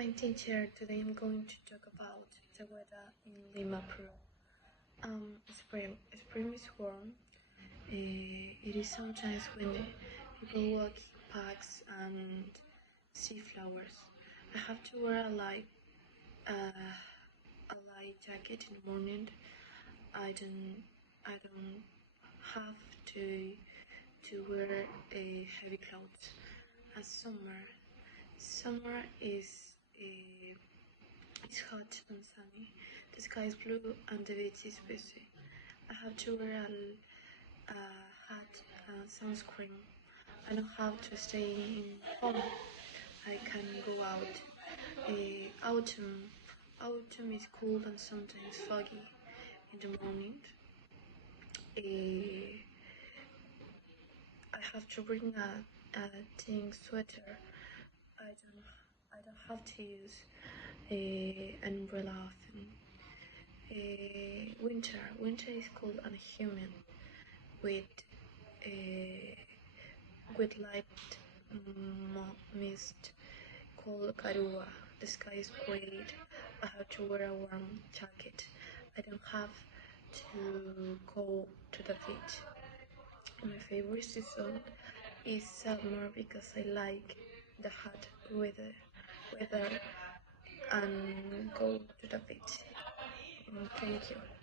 Hi teacher, today I'm going to talk about the weather in Lima, Peru. Spring is warm. It is sometimes when people walk parks and see flowers. I have to wear a light jacket in the morning. I don't have to wear a heavy clothes. As summer is hot and sunny. The sky is blue and the beach is busy. I have to wear a hat and sunscreen. I don't have to stay in home. I can go out. Autumn is cold and sometimes foggy in the morning. I have to bring a thin sweater. I don't have to use an umbrella often. Winter is cold and humid with uh, light mist called Garua. The sky is great. I have to wear a warm jacket. I don't have to go to the beach. My favorite season is summer because I like the hot weather and go to the beach. Thank you.